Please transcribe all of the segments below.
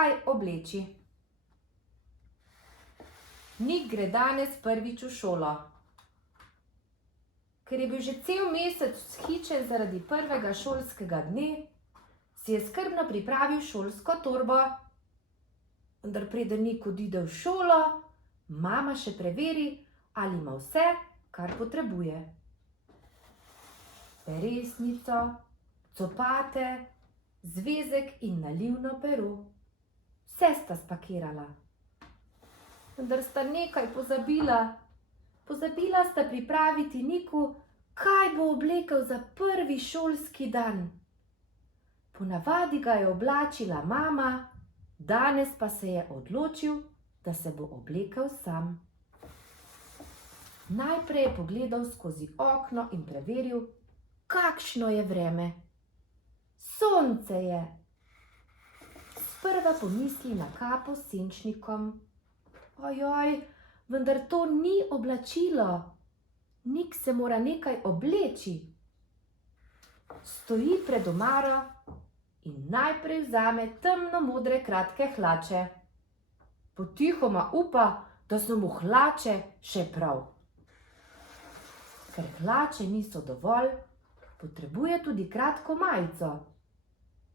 kaj obleči. Nik gre danes prvič v šolo. Ker je bil že cel mesec vzhičen zaradi prvega šolskega dne, si je skrbno pripravil šolsko torbo. Vendar preden Nik odide v šolo, mama še preveri, ali ima vse, kar potrebuje. Peresnico, copate, zvezek in nalivno pero. Vse sta spakirala. Vendar sta nekaj pozabila. Pozabila sta pripraviti Niku, kaj bo oblekel za prvi šolski dan. Ponavadi ga je oblačila mama, danes pa se je odločil, da se bo oblekel sam. Najprej je pogledal skozi okno in preveril, kakšno je vreme. Sonce je. Sprva pomisli na kapo s senčnikom. Ojoj, vendar to ni oblačilo. Nik se mora nekaj obleči. Stoji pred omaro in najprej vzame temno modre kratke hlače. Potihoma upa, da so mu hlače še prav. Ker hlače niso dovolj, potrebuje tudi kratko majico.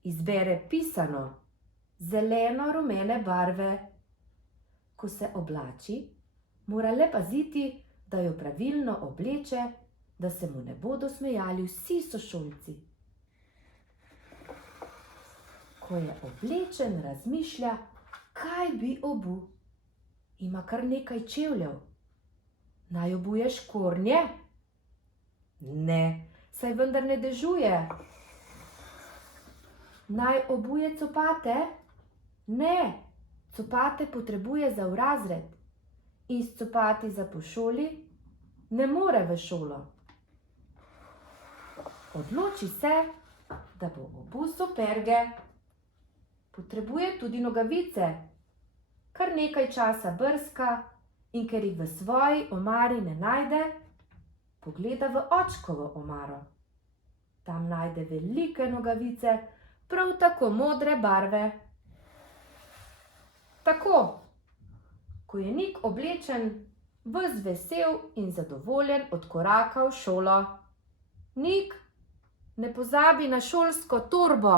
Izbere pisano, zeleno-rumene barve. Ko se oblači, mora le paziti, da jo pravilno obleče, da se mu ne bodo smejali vsi sošolci. Ko je oblečen, razmišlja, kaj bi obul. Ima kar nekaj čevljev. Naj obuje škornje? Ne, saj vendar ne dežuje. Naj obuje copate? Ne, copate potrebuje za v razred. In s copati za po šoli ne more v šolo. Odloči se, da bo obul superge. Potrebuje tudi nogavice. Kar nekaj časa brska in ker jih v svoji omari ne najde, pogleda v očkovo omaro. Tam najde velike nogavice, prav tako modre barve. Tako, ko je Nik oblečen, ves vesel in zadovoljen odkoraka v šolo. Nik, ne pozabi na šolsko torbo.